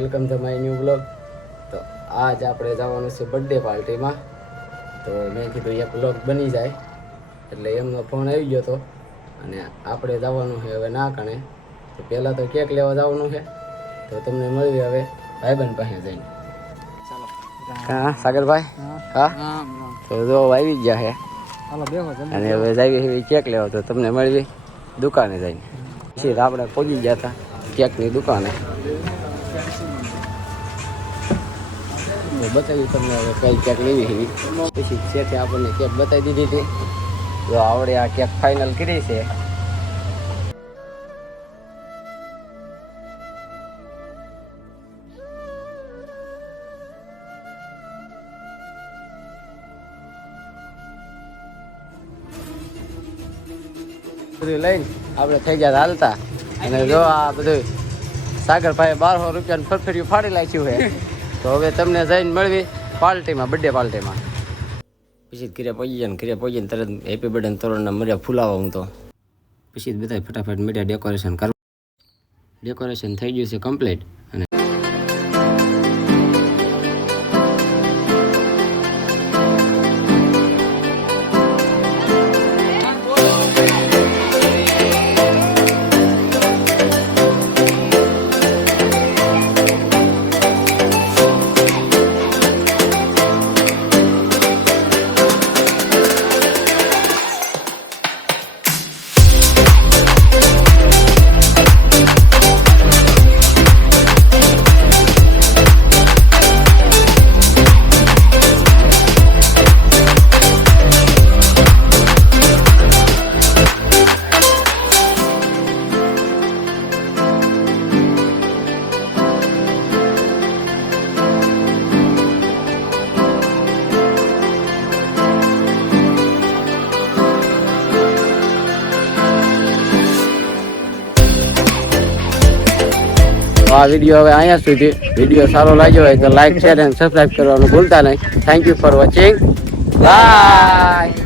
Welcome to my new blog. તો આજ આપણે જવાનું છે બર્થડે પાર્ટીમાં. તો મેં કીધું એક બ્લોગ બની જાય એટલે એમનો ફોન આવી ગયો હતો અને આપણે જવાનું છે હવે ના કણે. તો પહેલાં તો કેક લેવા જવાનું છે. તો તમને મળવી હવે ભાઈબંધ પાસે જઈને. હા સાગરભાઈ, હા તો જો આવી જ ગયા છે અને હવે જાવી કેક લેવા. તો તમને મળવી દુકાને જઈને. પછી આપણે પહોંચી ગયા હતા કેકની દુકાને. બતાવી તમને હવે કઈ કેક લેવી છે. પછી શેઠે આપણને કેક બતાવી દીધી હતી. તો આવડે આ કેક ફાઇનલ કરી છે. બધું લઈને આપણે થઈ ગયા હાલતા અને જો આ બધું સાગરભાઈ 1200 રૂપિયાનું ફરફર્યું ફાડી નાખ્યું છે. તો હવે તમને જઈને મળવી પાર્ટીમાં, બર્થડે પાર્ટીમાં. પછી ઘરે પહોંચીને તરત હેપી બર્થડે તોરણના મળ્યા ફૂલાવા. હું તો પછી બધા ફટાફટ મળ્યા ડેકોરેશન કરવા. ડેકોરેશન થઈ ગયું છે કમ્પ્લીટ. અને આ વિડીયો હવે અહીંયા સુધી. વિડીયો સારો લાગ્યો હોય તો લાઈક, શેર અને સબસ્ક્રાઈબ કરવાનું ભૂલતા નહીં. Thank you for watching. By.